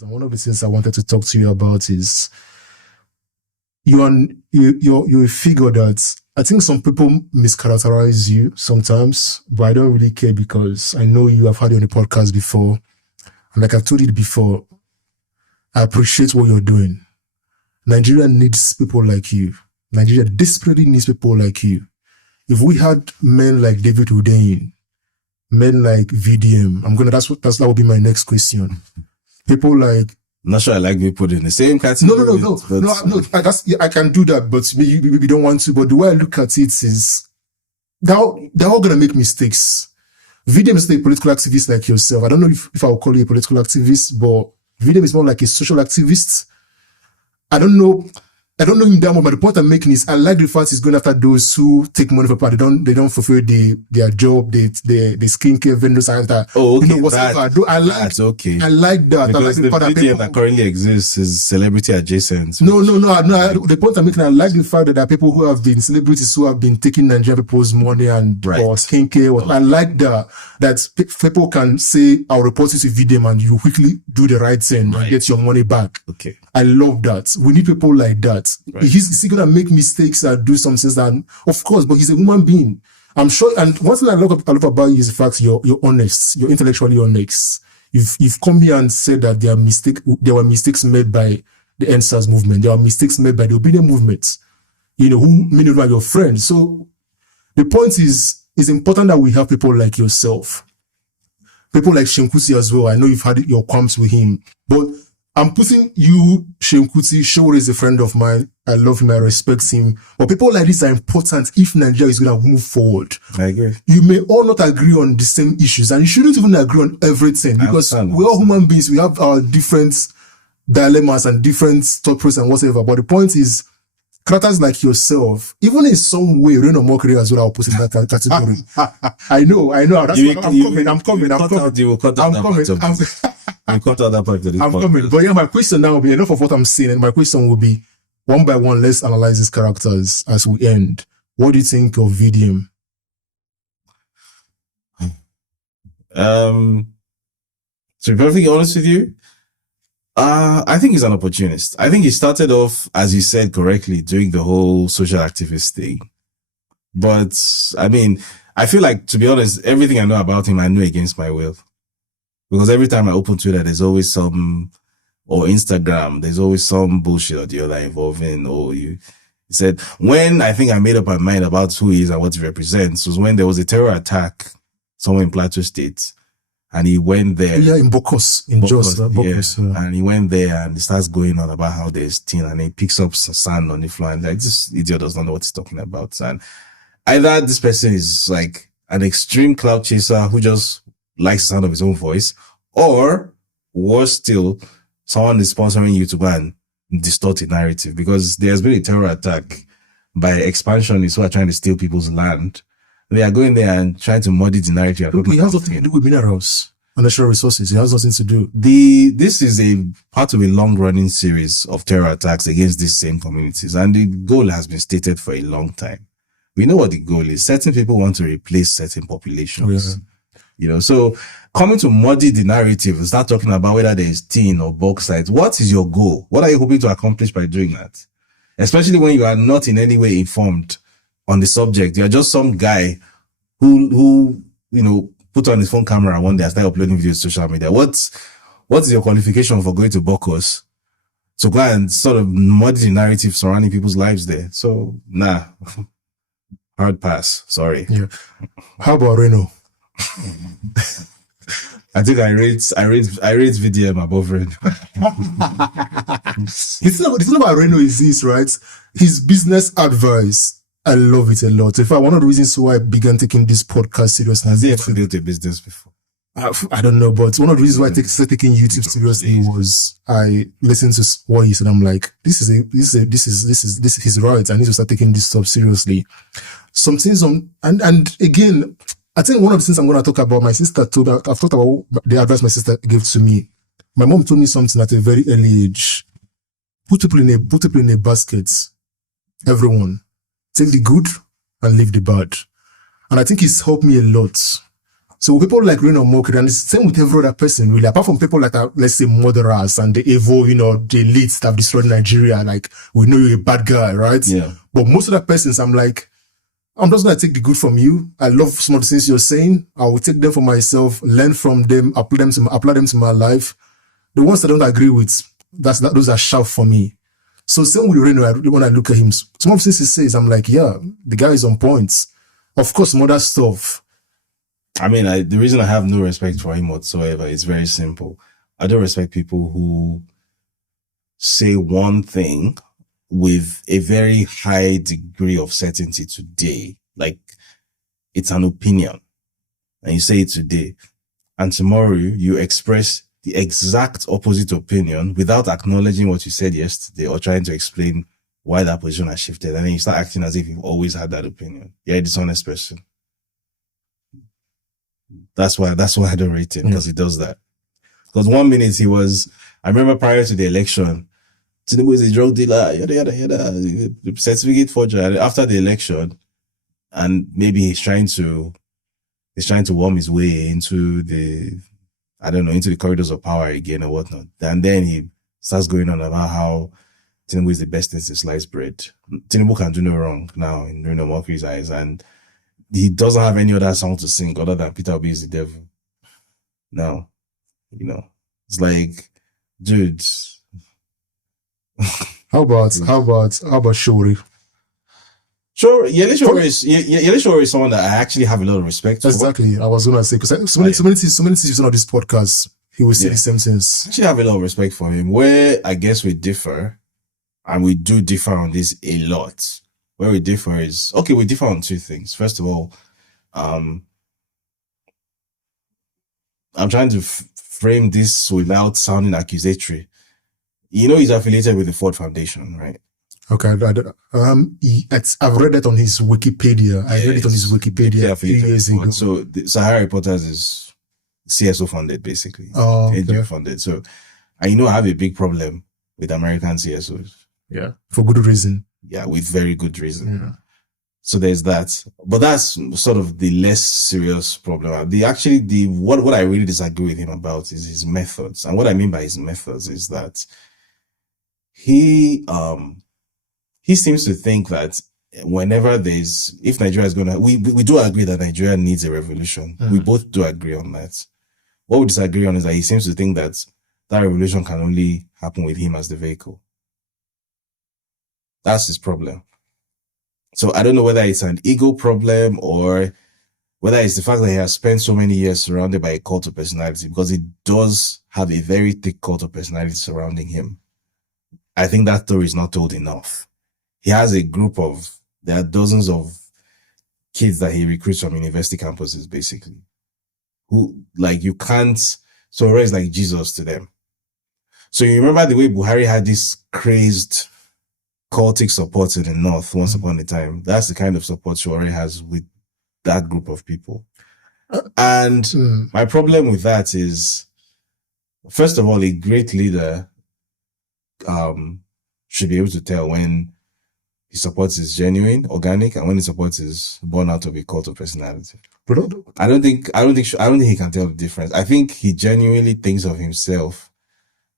And one of the things I wanted to talk to you about is you're a figure that I think some people mischaracterize you sometimes, but I don't really care because I know you have had you on the podcast before. And like I've told you before, I appreciate what you're doing. Nigeria needs people like you. Nigeria desperately needs people like you. If we had men like David Hundeyin, men like VDM, that would be my next question. People like, not sure I like being put in the same category. No. I can do that, but we don't want to. But the way I look at it is, they're all gonna make mistakes. VDM is not a political activist like yourself. I don't know if I will call you a political activist, but VDM is more like a social activist. I don't know him that much, but the point I'm making is I like the fact he's going after those who take money for part. They don't fulfill their job, the skincare vendors and that. Oh, okay. You know, whatever. That's okay. I like that. Because I like the the fact that VDM that currently exists is celebrity adjacent. No. The point I'm making, I like the fact that there are people who have been celebrities who have been taking Nigerian people's money and for skincare. I like that people can say, I'll report it to VDM and you quickly do the right thing and get your money back. Okay. I love that. We need people like that. Right. Is he gonna make mistakes and do some things that, of course, but he's a human being. I'm sure. And one thing I love about you is the fact you're honest. You're intellectually honest. You've come here and said that there were mistakes made by the NSAS movement. There were mistakes made by the obedient movement. You know, who many of them are your friends. So the point is, it's important that we have people like yourself. People like Seun as well. I know you've had your qualms with him, but I'm putting you, Seun. Sowore is a friend of mine. I love him. I respect him. But people like this are important if Nigeria is going to move forward. I agree. You may all not agree on the same issues, and you shouldn't even agree on everything because we're all human beings. We have our different dilemmas and different thought process and whatever. But the point is, characters like yourself, even in some way, Reno Omokri as well, I'll put in that category. I know. I'm coming. I'm coming. But yeah, my question now will be enough of what I'm saying. And my question will be, one by one, let's analyze these characters as we end. What do you think of VDM? To be perfectly honest with you, I think he's an opportunist. I think he started off, as you said correctly, doing the whole social activist thing. But I mean, I feel like, to be honest, everything I know about him, I know against my will. Because every time I open Twitter, there's always or Instagram, there's always some bullshit or the other involving, he said, when I think I made up my mind about who he is and what he represents was when there was a terror attack somewhere in Plateau State. And he went there. Yeah, in Bokos, Bokos. And he went there and he starts going on about how there's tin and he picks up some sand on the floor and like, this idiot does not know what he's talking about. And either this person is like an extreme cloud chaser who just likes the sound of his own voice, or worse still, someone is sponsoring you to go and distort the narrative, because there's been a terror attack by expansionists who are trying to steal people's land. They are going there and trying to muddy the narrative. It has nothing to do with minerals and natural resources. It has nothing to do. This is a part of a long-running series of terror attacks against these same communities, and the goal has been stated for a long time. We know what the goal is. Certain people want to replace certain populations. You know, so coming to muddy the narrative and start talking about whether there is tin or bauxite. What is your goal? What are you hoping to accomplish by doing that? Especially when you are not in any way informed on the subject. You're just some guy who put on his phone camera one day and start uploading videos to social media. What is your qualification for going to Bokos to go and sort of muddy the narrative surrounding people's lives there? So hard pass. Sorry. Yeah. How about Reno? I think I rate VDM above Reno. The thing about Reno is this, right? His business advice, I love it a lot. In fact, one of the reasons why I began taking this podcast seriously. Has he ever built a business before? I don't know, but one of the reasons why I started taking YouTube seriously was I listened to what he said. I'm like, this is his right. I need to start taking this stuff seriously. Some things and again, I think one of the things I'm going to talk about, my sister I've talked about the advice my sister gave to me. My mom told me something at a very early age. Put people in a basket. Everyone. Take the good and leave the bad. And I think it's helped me a lot. So people like Reno Omokri, and it's the same with every other person, really, apart from people like, let's say, murderers and the evil, the elites that have destroyed Nigeria. Like, we know you're a bad guy, right? Yeah. But most of the persons, I'm like, I'm just going to take the good from you. I love some of the things you're saying. I will take them for myself, learn from them, apply them to my life. The ones I don't agree with, those are sharp for me. So same with Reno, when I look at him, some of the things he says, I'm like, yeah, the guy is on point. Of course, some other stuff. I mean, the reason I have no respect for him whatsoever is very simple. I don't respect people who say one thing with a very high degree of certainty today. Like, it's an opinion. And you say it today. And tomorrow you express the exact opposite opinion without acknowledging what you said yesterday or trying to explain why that position has shifted. And then you start acting as if you've always had that opinion. You're a dishonest person. That's why I don't rate him, because he does that. Because 1 minute I remember prior to the election, Tinubu is a drug dealer, yada, certificate forger. And after the election, and maybe he's trying to worm his way into the corridors of power again or whatnot. And then he starts going on about how Tinubu is the best thing since sliced bread. Tinubu can do no wrong now in Reno Omokri's eyes, and he doesn't have any other song to sing other than Peter Obi is the devil. Now, it's like, dude. How about Sowore? Sure, Yele Sowore is someone that I actually have a lot of respect for. Exactly, I was gonna say, because so many things on this podcast, he will say the same things. I actually have a lot of respect for him. Where I guess we differ, and we do differ on this a lot. Where we differ is, we differ on two things. First of all, I'm trying to frame this without sounding accusatory. He's affiliated with the Ford Foundation, right? Okay, I've read it on his Wikipedia. I read it on his Wikipedia a few years ago. So the Sahara Reporters is CSO funded, basically. Oh, okay. NGO funded. So, and I have a big problem with American CSOs. Yeah, for good reason. Yeah, with very good reason. Yeah. So there's that. But that's sort of the less serious problem. What I really disagree with him about is his methods. And what I mean by his methods is that he seems to think that if Nigeria is going to, we do agree that Nigeria needs a revolution. We both do agree on that. What we disagree on is that he seems to think that revolution can only happen with him as the vehicle. That's his problem. So I don't know whether it's an ego problem or whether it's the fact that he has spent so many years surrounded by a cult of personality, because he does have a very thick cult of personality surrounding him. I think that story is not told enough. He has there are dozens of kids that he recruits from university campuses, basically, who, like, you can't, Sowore is like Jesus to them. So you remember the way Buhari had this crazed cultic support in the North once upon a time? That's the kind of support Sowore has with that group of people. And my problem with that is, first of all, a great leader should be able to tell when his support is genuine, organic, and when his support is born out of a cult of personality. I don't think he can tell the difference. I think he genuinely thinks of himself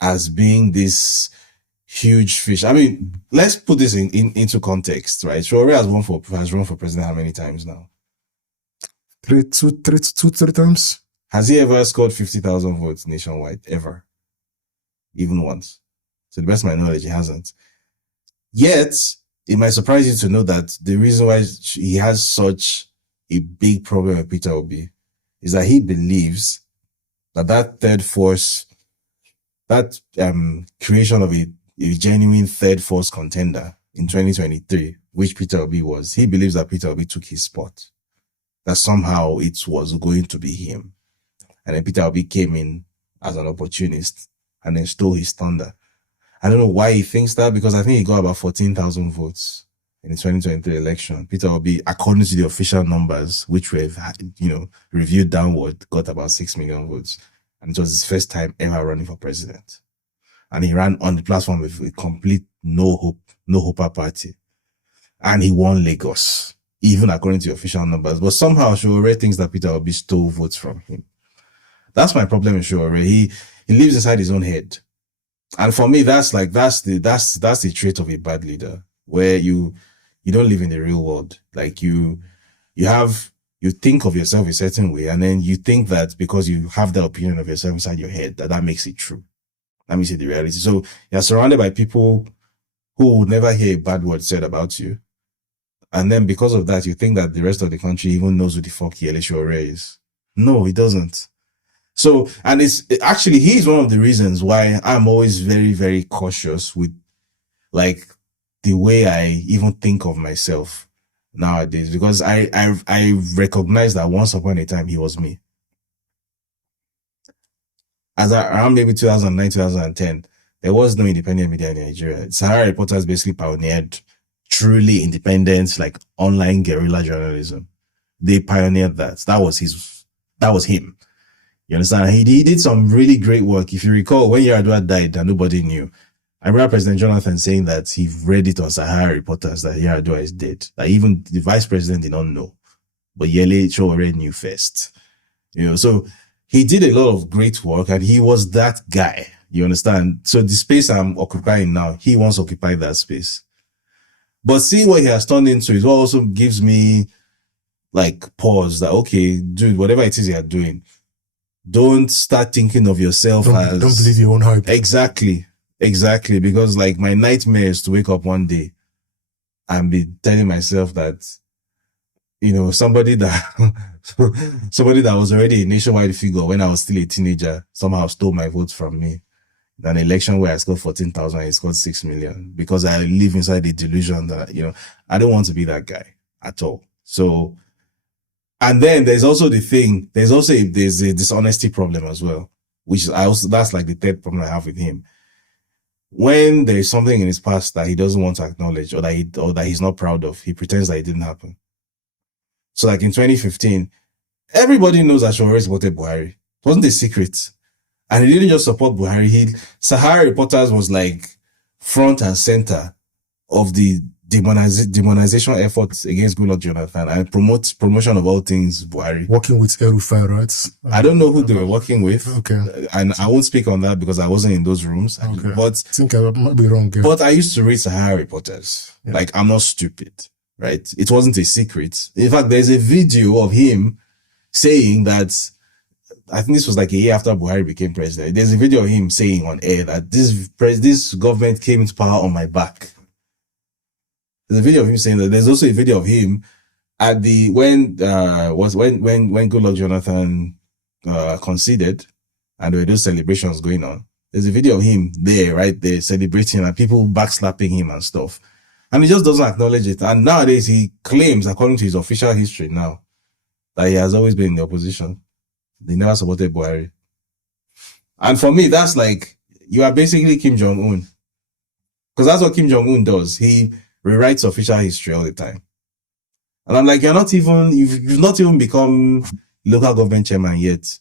as being this huge fish. I mean, let's put this into context, right? Sowore has run for president how many times now? Three times. Has he ever scored 50,000 votes nationwide? Ever? Even once? To the best of my knowledge, he hasn't. Yet, it might surprise you to know that the reason why he has such a big problem with Peter Obi is that he believes that third force, that creation of a genuine third force contender in 2023, which Peter Obi was, he believes that Peter Obi took his spot. That somehow it was going to be him. And then Peter Obi came in as an opportunist and then stole his thunder. I don't know why he thinks that, because I think he got about 14,000 votes in the 2023 election. Peter Obi, according to the official numbers, which we've reviewed downward, got about 6 million votes. And it was his first time ever running for president. And he ran on the platform with a complete no hope party. And he won Lagos. even according to official numbers. But somehow Sowore thinks that Peter Obi stole votes from him. That's my problem with Sowore. He lives inside his own head. And for me, that's the trait of a bad leader, where you don't live in the real world. Like you think of yourself a certain way, and then you think that because you have that opinion of yourself inside your head, that makes it true. That makes it the reality. So you're surrounded by people who would never hear a bad word said about you. And then because of that, you think that the rest of the country even knows who the fuck Omoyele Sowore is. No, he doesn't. So, and he's one of the reasons why I'm always very, very cautious with like the way I even think of myself nowadays, because I recognize that once upon a time he was me. Around maybe 2009, 2010, there was no independent media in Nigeria. Sahara Reporters basically pioneered truly independent, like online guerrilla journalism. They pioneered that. That was him. You understand? He did some really great work. If you recall, when Yar'Adua died and nobody knew, I remember President Jonathan saying that he read it on Sahara Reporters that Yar'Adua is dead. That even the vice president did not know, but Omoyele Sowore knew first. You know, so he did a lot of great work, and he was that guy. You understand? So the space I'm occupying now, he once occupied that space. But seeing what he has turned into is what also gives me like pause that, okay, dude, whatever it is you're doing, don't start thinking of yourself as... Don't believe your own hype. Exactly. Because like my nightmare is to wake up one day and be telling myself that, you know, somebody that was already a nationwide figure when I was still a teenager somehow stole my votes from me. In an election where I scored 14,000, he scored 6 million, because I live inside the delusion that, you know, I don't want to be that guy at all. So, and then there's a dishonesty problem as well, which that's like the third problem I have with him. When there is something in his past that he doesn't want to acknowledge, or that he's not proud of, he pretends that it didn't happen. So like in 2015, everybody knows that Sowore supported Buhari. It wasn't a secret. And he didn't just support Buhari. Sahara Reporters was like front and center of the demonization efforts against Goodluck Jonathan and promotion of all things Buhari. Working with El-Rufai, right? I don't know who they were working with. Okay. And I won't speak on that because I wasn't in those rooms. Okay. But I think I might be wrong. Yeah. But I used to read Sahara Reporters. Yeah. Like, I'm not stupid, right? It wasn't a secret. In fact, there's a video of him saying that, I think this was like a year after Buhari became president. There's a video of him saying on air that this government came into power on my back. There's a video of him saying that. There's also a video of him at when Goodluck Jonathan conceded and there were those celebrations going on. There's a video of him there, right there, celebrating and people backslapping him and stuff. And he just doesn't acknowledge it. And nowadays he claims, according to his official history now, that he has always been in the opposition. They never supported Buhari. And for me, that's like, you are basically Kim Jong-un. Because that's what Kim Jong-un does. He rewrites official history all the time. And I'm like, you've not even become local government chairman yet.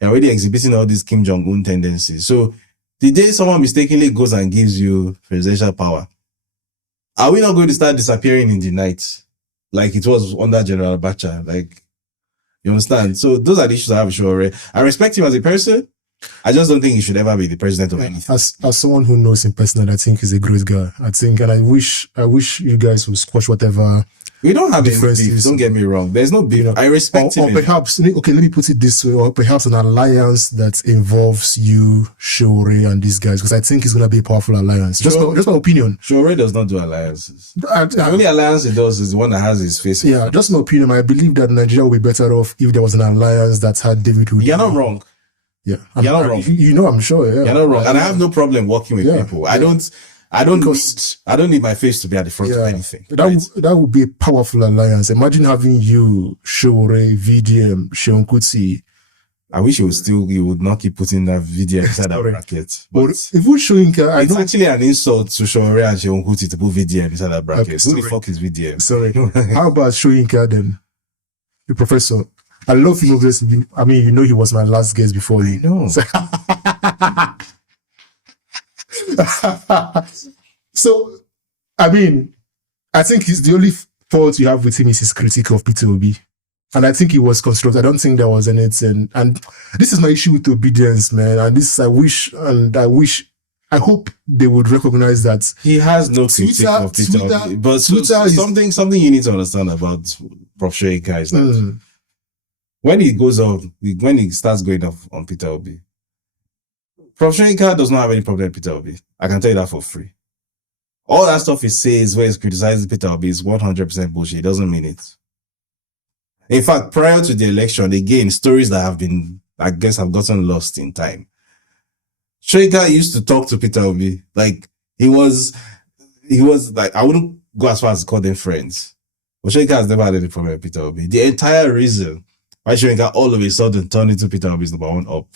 You're already exhibiting all these Kim Jong-un tendencies. So the day someone mistakenly goes and gives you presidential power, are we not going to start disappearing in the night? Like it was under General Abacha? Like, you understand? So those are the issues I have with Sowore. I respect him as a person. I just don't think he should ever be the president of anything. As someone who knows him personally, I think he's a great guy. I think, and I wish you guys would squash whatever. We don't have differences. Don't get me wrong. There's no beef. You know, I respect him. Or perhaps, okay, let me put it this way, or perhaps an alliance that involves you, Sowore, and these guys, because I think it's going to be a powerful alliance. Just my opinion. Sowore does not do alliances. The only alliance he does is the one that has his face. Yeah, just my opinion. I believe that Nigeria would be better off if there was an alliance that had David Hood. You're not wrong. Yeah, you're not wrong. You know, I'm sure. Yeah, you're not wrong, and I have no problem working with people. I don't need my face to be at the front of anything. That would be a powerful alliance. Imagine having you, Sowore, VDM, Seun Kuti. I wish you would not keep putting that VDM inside that bracket. But if we Soyinka, it's actually an insult to Sowore and Seun Kuti to put VDM inside that bracket. Who the fuck is VDM? Sorry. How about Soyinka then? The professor. I love him, obviously. I mean, you know, he was my last guest before you. know. So, I mean, I think he's the only fault you have with him is his critique of Peter Obi. And I think it was constructed. I don't think there was anything. And this is my issue with obedience, man. And this, I hope they would recognize that. He has no critique of Peter Obi. But something you need to understand about Prof. Soyinka is that when he starts going off on Peter Obi, Prof. Soyinka does not have any problem with Peter Obi. I can tell you that for free. All that stuff he says where he's criticizing Peter Obi is 100% bullshit. He doesn't mean it. In fact, prior to the election, again, stories that have gotten lost in time. Soyinka used to talk to Peter Obi. Like, he was like, I wouldn't go as far as to call them friends. But Soyinka has never had any problem with Peter Obi. The entire reason why Soyinka all of a sudden turned into Peter Obi's number one up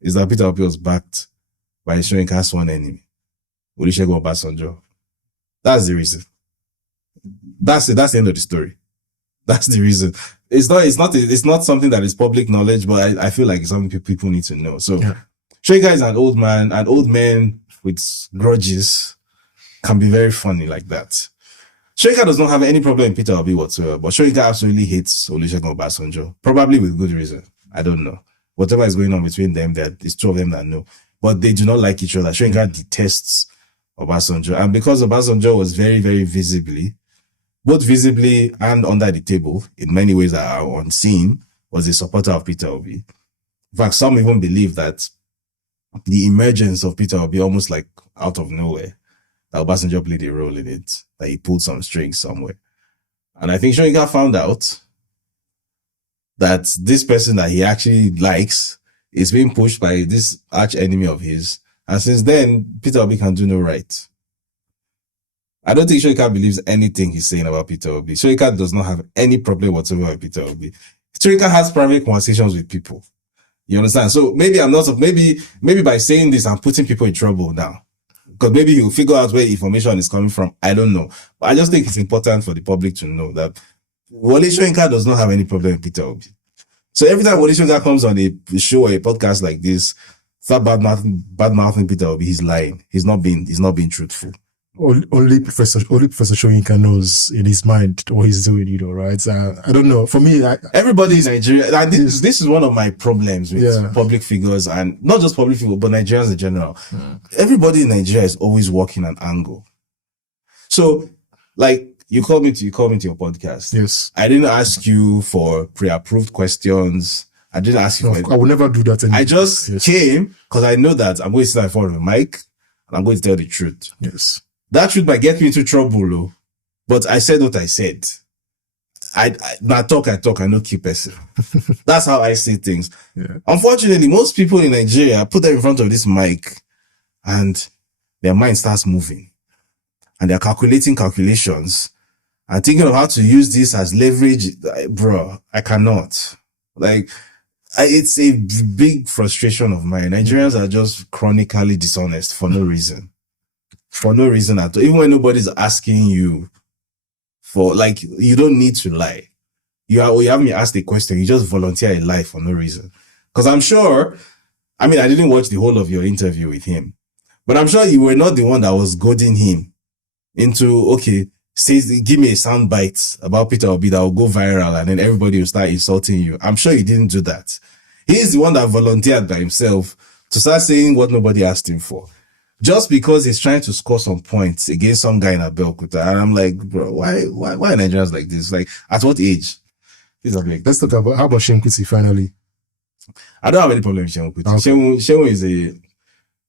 is that Peter Obi was backed by Soyinka's one enemy, Olusegun Obasanjo. That's the reason. That's it. That's the end of the story. That's the reason. It's not something that is public knowledge, but I feel like it's something people need to know. So Soyinka is an old man, and old men with grudges can be very funny like that. Soyinka does not have any problem with Peter Obi whatsoever, but Soyinka absolutely hates Olusegun Obasanjo, probably with good reason. I don't know. Whatever is going on between them, it's two of them that know. But they do not like each other. Soyinka detests Obasanjo. And because Obasanjo was very, very both visibly and under the table, in many ways that are unseen, was a supporter of Peter Obi. In fact, some even believe that the emergence of Peter Obi almost like out of nowhere, that Obasanjo played a role in it, that he pulled some strings somewhere. And I think Soyinka found out that this person that he actually likes is being pushed by this arch enemy of his. And since then, Peter Obi can do no right. I don't think Soyinka believes anything he's saying about Peter Obi. Soyinka does not have any problem whatsoever with Peter Obi. Soyinka has private conversations with people. You understand? So maybe by saying this, I'm putting people in trouble now. Because maybe he'll figure out where information is coming from. I don't know. But I just think it's important for the public to know that Wole Soyinka does not have any problem with Peter Obi. So every time Wole Soyinka comes on a show or a podcast like this, start bad-mouthing Peter Obi, he's lying. He's not being truthful. Only Professor Soyinka knows in his mind what he's doing, right? I don't know. For me, everybody in Nigeria, and this is one of my problems with public figures, and not just public figures, but Nigerians in general. Everybody in Nigeria is always working an angle. So, like, you called me to your podcast. Yes. I didn't ask you for pre-approved questions. I didn't ask you I would never do that anymore. I just came because I know that I'm going to sit in front of a mic and I'm going to tell the truth. Yes. That truth might get me into trouble, but I said what I said. I talk, I no keep person. That's how I see things. Yeah. Unfortunately, most people in Nigeria put them in front of this mic and their mind starts moving. And they're calculating calculations and thinking of how to use this as leverage. Bro, I cannot. It's a big frustration of mine. Nigerians are just chronically dishonest for no reason. For no reason at all. Even when nobody's asking you for, you don't need to lie. You have me ask the question, you just volunteer a lie for no reason. Because I'm sure, I didn't watch the whole of your interview with him, but I'm sure you were not the one that was goading him into, give me a sound bite about Peter Obi that will go viral and then everybody will start insulting you. I'm sure he didn't do that. He's the one that volunteered by himself to start saying what nobody asked him for. Just because he's trying to score some points against some guy in Abeokuta. And I'm like, bro, why are Nigerians like this? At what age? Let's talk about, how about Kuti finally? I don't have any problem with Kuti. Okay. Seun is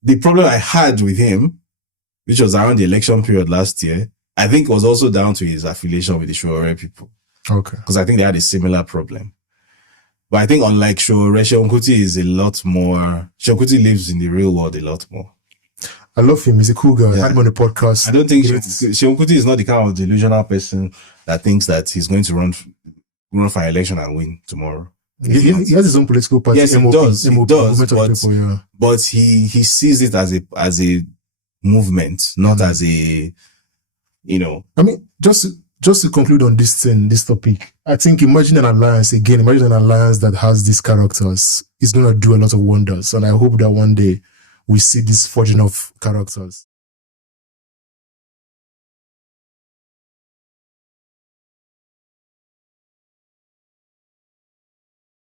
the problem I had with him, which was around the election period last year, I think was also down to his affiliation with the Sowore people. Okay. Because I think they had a similar problem. But I think unlike Sowore, Seun Kuti is a lot more, Seun Kuti lives in the real world a lot more. I love him. He's a cool guy. I had him on the podcast. I don't think Seun Kuti is not the kind of delusional person that thinks that he's going to run for an election and win tomorrow. He has his own political party. Yes, he does. But he sees it as a movement, not as a, just to conclude on this topic, I think imagine an alliance that has these characters is going to do a lot of wonders. And I hope that one day we see this forging of characters.